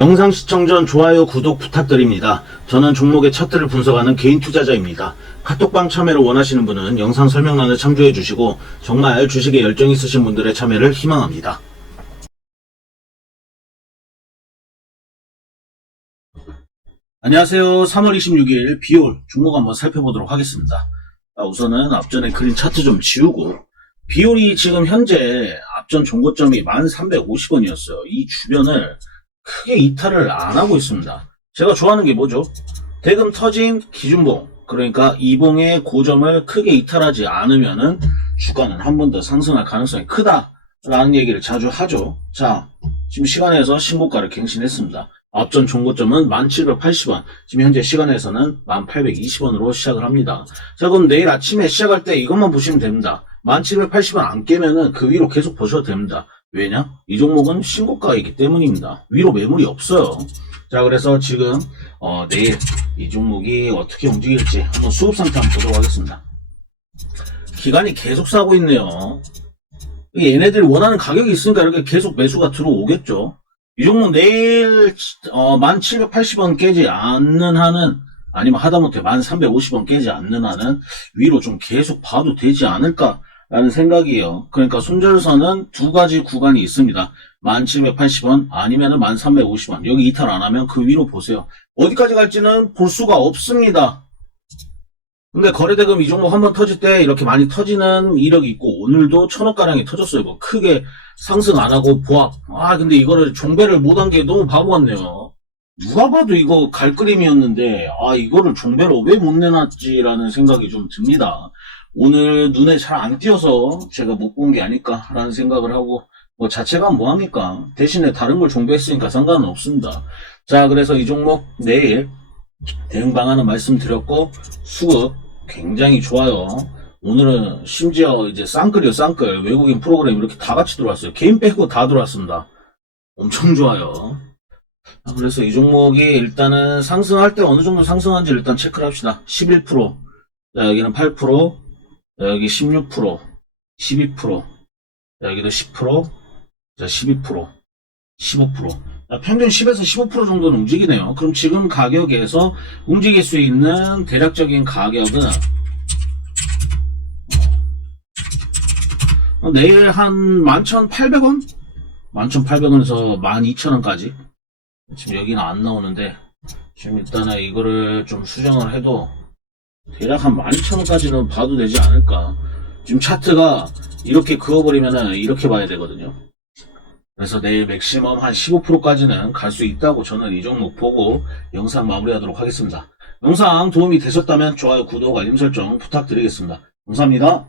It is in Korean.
영상 시청 전 좋아요, 구독 부탁드립니다. 저는 종목의 차트를 분석하는 개인 투자자입니다. 카톡방 참여를 원하시는 분은 영상 설명란을 참조해 주시고 정말 주식에 열정 있으신 분들의 참여를 희망합니다. 안녕하세요. 3월 26일 비올 종목 한번 살펴보도록 하겠습니다. 아, 우선은 앞전에 그린 차트 좀 지우고 비올이 지금 현재 앞전 종고점이 1350원이었어요. 이 주변을 크게 이탈을 안 하고 있습니다. 제가 좋아하는 게 뭐죠? 대금 터진 기준봉 그러니까 이봉의 고점을 크게 이탈하지 않으면은 주가는 한 번 더 상승할 가능성이 크다라는 얘기를 자주 하죠. 자, 지금 시간에서 신고가를 갱신했습니다. 앞전 종고점은 1780원, 지금 현재 시간에서는 1820원으로 시작을 합니다. 자, 그럼 내일 아침에 시작할 때 이것만 보시면 됩니다. 1780원 안 깨면은 그 위로 계속 보셔도 됩니다. 왜냐? 이 종목은 신고가이기 때문입니다. 위로 매물이 없어요. 자, 그래서 지금, 어, 내일 이 종목이 어떻게 움직일지 한번 수급 상태 한번 보도록 하겠습니다. 기간이 계속 싸고 있네요. 얘네들이 원하는 가격이 있으니까 이렇게 계속 매수가 들어오겠죠. 이 종목 내일, 어, 1780원 깨지 않는 한은, 아니면 하다못해 1350원 깨지 않는 한은 위로 좀 계속 봐도 되지 않을까 라는 생각이에요. 그러니까 손절선은 두 가지 구간이 있습니다. 1780원 아니면 1350원. 여기 이탈 안 하면 그 위로 보세요. 어디까지 갈지는 볼 수가 없습니다. 근데 거래대금 이 종목 한번 터질 때 이렇게 많이 터지는 이력이 있고 오늘도 천억가량이 터졌어요. 뭐 크게 상승 안 하고 보합. 아 근데 이거를 종배를 못한 게 너무 바보 같네요. 누가 봐도 이거 갈 그림이었는데 아 이거를 종배로 왜못 내놨지라는 생각이 좀 듭니다. 오늘 눈에 잘 안 띄어서 제가 못 본 게 아닐까라는 생각을 하고 뭐 자체가 뭐합니까? 대신에 다른 걸 종배했으니까 상관은 없습니다. 자 그래서 이 종목 내일 대응 방안은 말씀드렸고 수급 굉장히 좋아요. 오늘은 심지어 이제 쌍끌이요 쌍끌. 외국인 프로그램 이렇게 다 같이 들어왔어요. 개인 빼고 다 들어왔습니다. 엄청 좋아요. 아, 그래서 이 종목이 일단은 상승할 때 어느 정도 상승한지 일단 체크를 합시다. 11% 자, 여기는 8%, 자, 여기 16%, 12%, 자, 여기도 10%, 자, 12%, 15%. 자, 평균 10에서 15% 정도는 움직이네요. 그럼 지금 가격에서 움직일 수 있는 대략적인 가격은 어, 내일 한 11,800원? 11,800원에서 12,000원까지. 지금 여기는 안 나오는데, 지금 일단은 이거를 좀 수정을 해도 대략 한 12,000원까지는 봐도 되지 않을까. 지금 차트가 이렇게 그어버리면은 이렇게 봐야 되거든요. 그래서 내일 맥시멈 한 15%까지는 갈 수 있다고 저는 이 종목 보고 영상 마무리하도록 하겠습니다. 영상 도움이 되셨다면 좋아요, 구독, 알림 설정 부탁드리겠습니다. 감사합니다.